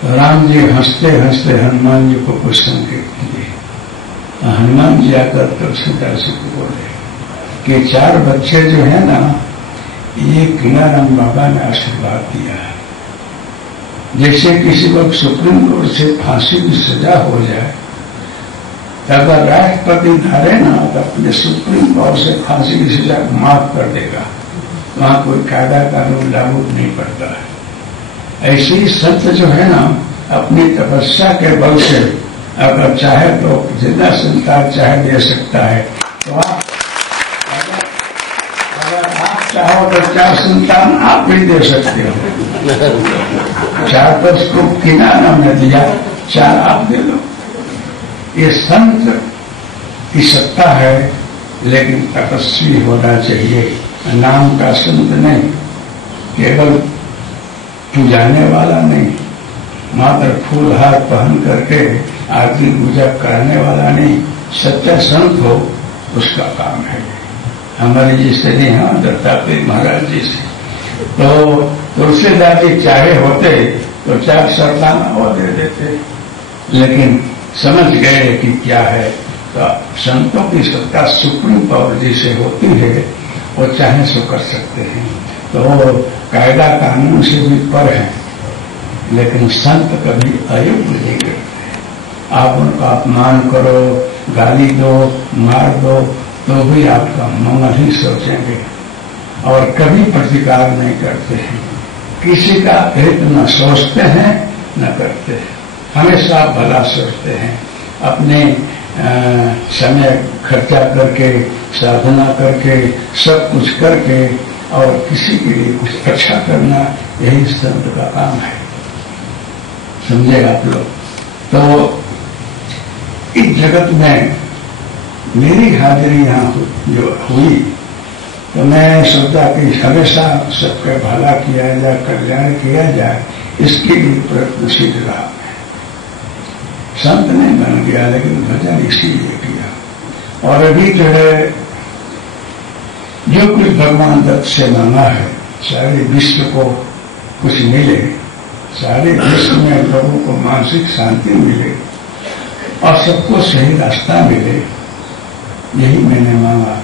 तो राम जी हंसते हंसते हनुमान जी को कुछ संकेत दिए। हनुमान जी आकर तुलसीदास जी को बोले कि 4 बच्चे जो है ना, ये कीनाराम बाबा ने आशीर्वाद दिया है। जैसे किसी वक्त सुप्रीम कोर्ट से फांसी की सजा हो जाए, अगर राष्ट्रपति धारे ना तो अपने सुप्रीम कोर्ट से फांसी की सजा माफ कर देगा, वहां कोई कायदा कानून लागू नहीं पड़ता है। ऐसे ही संत जो है ना, अपनी तपस्या के बल से अगर चाहे तो जितना संतान चाहे दे सकता है। तो आप अगर आप चाहो तो 4 संतान आप भी दे सकते हो। 4 तो उसको कीनाराम ने दिया, 4 आप दे दो। ये संत की सत्ता है, लेकिन तपस्वी होना चाहिए। नाम का संत नहीं, केवल पूजाने वाला नहीं, मात्र फूल हार पहन करके आरती पूजा कराने वाला नहीं। सच्चा संत हो उसका काम है। हमारे जिससे नहीं, हाँ दत्तात्रेय महाराज जी से तो तुलसीदास जी चाहे होते तो 4 संतान और दे देते, लेकिन समझ गए कि क्या है। तो संतों की सत्ता सुप्रीम पावर जी से होती है, वो चाहे सो कर सकते हैं। तो वो कायदा कानून से भी पर है, लेकिन संत कभी अयोग्य नहीं करते। आप उनका अपमान करो, गाली दो, मार दो, तो भी आपका मंगल ही सोचेंगे और कभी प्रतिकार नहीं करते हैं। किसी का हित न सोचते हैं न करते हैं, हमेशा भला सोचते हैं। अपने समय खर्चा करके, साधना करके, सब कुछ करके और किसी के लिए कुछ अच्छा करना, यही संत का काम है। समझे आप लोग? तो इस जगत में मेरी हाजिरी यहाँ जो हुई, तो मैं सोचा कि हमेशा सबका भला किया जाए, कल्याण किया जाए, इसके लिए प्रयत्नशील रहा। संत नहीं बन गया, लेकिन भजन इसीलिए किया। और अभी जो है, जो कुछ भगवान दत्त से मांगा है, सारे विश्व को कुछ मिले, सारे विश्व में लोगों को मानसिक शांति मिले और सबको सही रास्ता मिले, यही मैंने मांगा।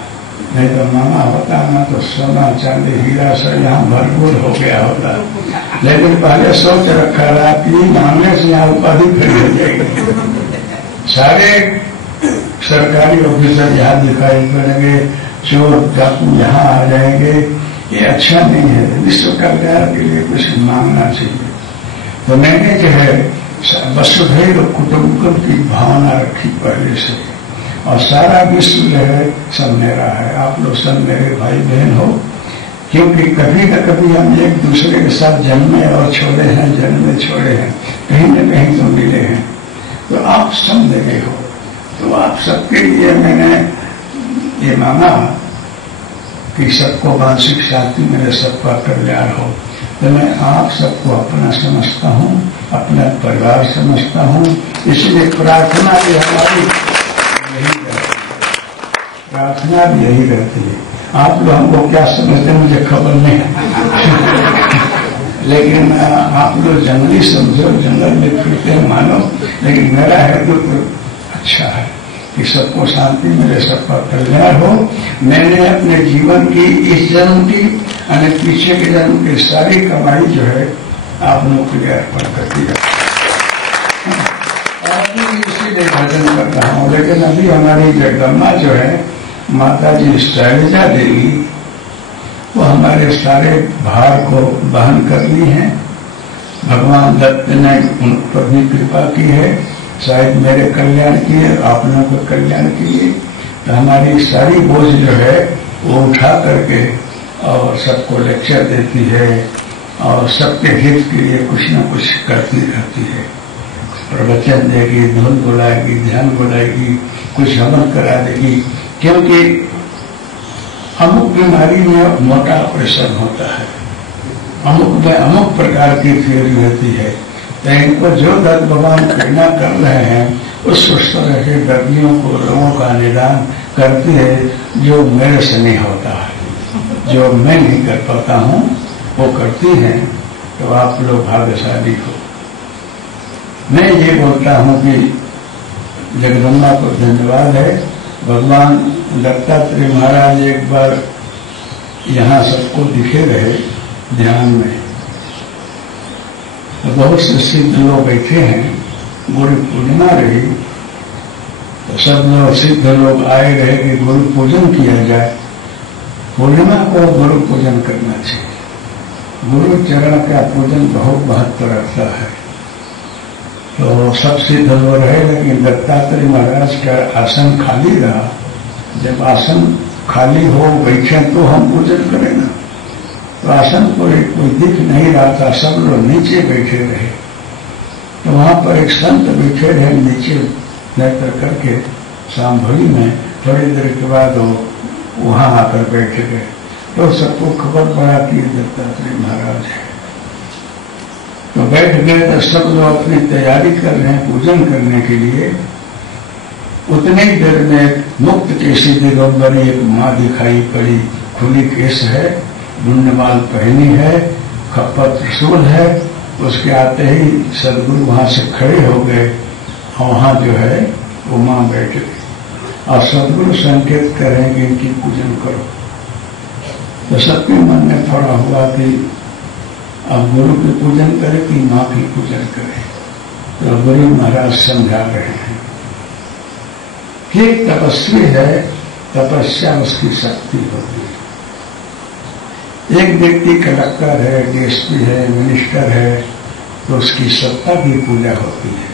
नहीं तो मांगा होता ना तो सोना चांदी हीरा सब यहाँ भरपूर हो गया होता, लेकिन पहले सोच रखा रहा कि मांगने से यहाँ उपाधि फिर हो जाएगी। सारे सरकारी ऑफिसर यहाँ दिखाई पड़ेंगे, चोर डाकू यहाँ आ जाएंगे, ये अच्छा नहीं है। विश्व कल्याण के लिए कुछ मांगना चाहिए। तो मैंने जो है वसुधैव कुटुंबकम की भावना रखी पहले से, और सारा विश्व जो है सब मेरा है। आप लोग सब मेरे भाई बहन हो, क्योंकि कभी न कभी हम एक दूसरे के साथ जन्मे और छोड़े हैं, जन्मे छोड़े हैं, कहीं न कहीं तो मिले हैं। तो आप सब मेरे हो, तो आप सबके लिए मैंने ये मांगा कि सबको मानसिक शांति मिले, सबका कल्याण हो। तो मैं आप सबको अपना समझता हूँ, अपना परिवार समझता हूँ, इसलिए प्रार्थना भी हमारी यही रहती है। प्रार्थना भी यही रहती है। आप लोग हमको क्या समझते हैं मुझे खबर नहीं लेकिन आप लोग जंगली समझो, जंगल में फिरते हैं मानो, लेकिन मेरा है तो अच्छा है कि सबको शांति मिले, सबका कल्याण हो। मैंने अपने जीवन की, इस जन्म की और पीछे के जन्म की सारी कमाई जो है आप लोग के लिए अर्पण कर दिया। इसीलिए भजन कर रहा हूँ। लेकिन अभी हमारी जगदम्बा जो है माता जी शैलजा देवी, वो हमारे सारे भार को वहन कर ली हैं। भगवान दत्त ने उन पर भी कृपा की है, शायद मेरे कल्याण की है, आप लोगों का कल्याण की है। तो हमारी सारी बोझ जो है वो उठा करके और सबको लेक्चर देती है और सबके हित के लिए कुछ न कुछ करती रहती है। प्रवचन देगी, धुन बुलाएगी, ध्यान बुलाएगी, कुछ हवन करा देगी। क्योंकि अमुक बीमारी में मोटा ऑपरेशन होता है, अमुक में अमुक प्रकार की थ्योरी होती है। तो इनको जो दत्त भगवान प्रेरणा कर रहे हैं उस तरह के दर्दियों को, रोगों का निदान करती है, जो मेरे से नहीं होता है, जो मैं नहीं कर पाता हूँ वो करती हैं। तो आप लोग भाग्यशाली हो। मैं ये बोलता हूं कि जगदम्बा को धन्यवाद है। भगवान दत्तात्रेय महाराज एक बार यहाँ सबको दिखे रहे ध्यान में, तो बहुत से सिद्ध लोग बैठे हैं, गुरु पूर्णिमा रही, तो सब लोग सिद्ध लोग आए रहे कि गुरु पूजन किया जाए। पूर्णिमा को गुरु पूजन करना चाहिए। गुरु चरण का पूजन बहुत महत्व रखता है। तो सब सिद्ध लोग रहे, लेकिन दत्तात्रेय महाराज का आसन खाली रहा। जब आसन खाली हो बैठे तो हम पूजन करें ना, तो आसन कोई दिख नहीं रहा था, सब लोग नीचे बैठे रहे। तो वहां पर एक संत बैठे रहे नीचे नेत्र करके सांभवी में। थोड़ी देर के बाद वो वहां आकर बैठ गए, तो सबको खबर पड़ा कि दत्तात्रेय महाराज है। तो बैठ गए तो सब लोग अपनी तैयारी कर रहे हैं पूजन करने के लिए। उतनी देर में मुक्त केशी दिगंबरी एक माँ दिखाई पड़ी, खुली केस है, मुंडमाल पहनी है, खप्पा त्रिशूल है। उसके आते ही सदगुरु वहां से खड़े हो गए और वहां जो है वो माँ बैठ गई और सदगुरु संकेत करेंगे कि पूजन करो। तो सबके मन में थोड़ा हुआ कि अब गुरु की पूजन करे कि माँ की पूजन करे। तो गुरु महाराज समझा रहे हैं कि तपस्वी है, तपस्या उसकी शक्ति होती है। एक व्यक्ति कलेक्टर है, डीएसपी है, मिनिस्टर है, तो उसकी सत्ता की पूजा होती है।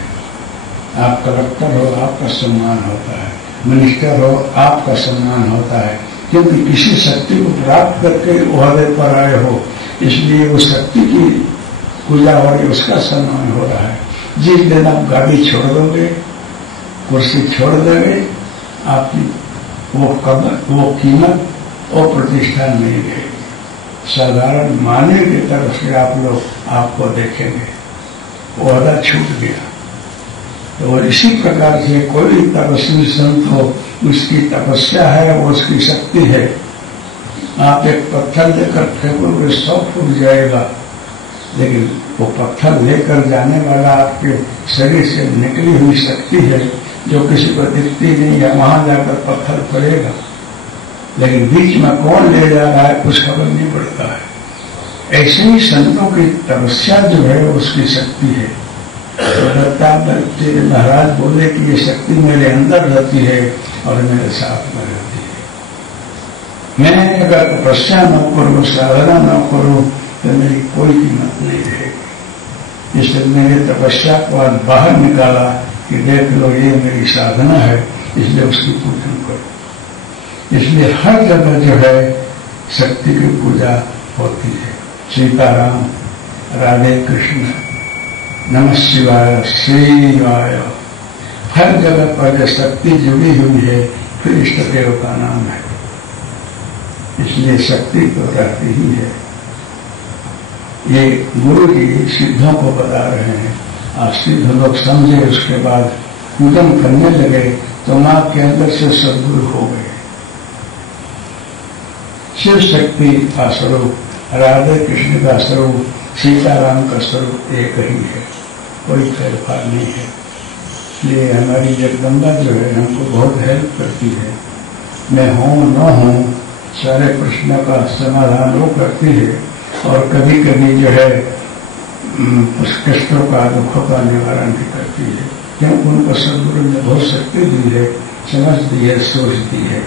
आप कलेक्टर हो, आपका सम्मान होता है, मिनिस्टर हो, आपका सम्मान होता है, क्योंकि किसी शक्ति को प्राप्त करके ओहदे पर आए हो, इसलिए उस शक्ति की पूजा हो रही, उसका सम्मान हो रहा है। जिस दिन आप गाड़ी छोड़ दोगे, कुर्सी छोड़ दोगे, आपकी वो कदर, वो कीमत, वो प्रतिष्ठा नहीं रहेगी। साधारण माने की तरफ से आप लोग आपको देखेंगे, ओहदा छूट गया। तो इसी प्रकार से कोई तपस्वी संत हो, उसकी तपस्या है, वो उसकी शक्ति है। आप एक पत्थर लेकर फेंकोगे 100 फूट जाएगा, लेकिन वो पत्थर लेकर जाने वाला आपके शरीर से निकली हुई शक्ति है, जो किसी को दिखती नहीं है। वहां जाकर पत्थर पड़ेगा, लेकिन बीच में कौन ले जा रहा है कुछ खबर नहीं पड़ता है। ऐसे ही संतों की तपस्या जो है उसकी शक्ति है। तो दत्तात्रेय महाराज बोले कि ये शक्ति मेरे अंदर रहती है और मेरे साथ में रहती है। मैं अगर तपस्या न करूं, साधना न करूं, तो मेरी कोई कीमत नहीं रहेगी। इसलिए मैंने तपस्या को आज बाहर निकाला कि देख लो ये मेरी साधना है, इसलिए उसकी पूजन करो। इसलिए हर जगह जो है शक्ति की पूजा होती है। सीताराम, राधे कृष्ण, नमः शिवाय, श्रीवाय, हर जगह पर जो शक्ति जुड़ी हुई है फिर इष्ट देव का नाम है। इसलिए शक्ति तो रहती ही है। ये गुरु जी सिद्धों को बता रहे हैं। आज सिद्ध लोग समझे, उसके बाद पूजन करने लगे तो मां के अंदर से सदगुरु हो गए। शिव शक्ति का स्वरूप, राधे कृष्ण का स्वरूप, सीताराम का स्वरूप एक ही है, कोई फेरफार नहीं है। इसलिए हमारी जगदम्बा जो है हमको बहुत हेल्प करती है। मैं हूं न हूं, सारे प्रश्नों का समाधान वो करती है और कभी कभी जो है उस कष्टों का, दुखों का निवारण भी करती है, क्योंकि उनको सदगुरु ने बहुत शक्ति दी है, समझ दी है, सोच दी है।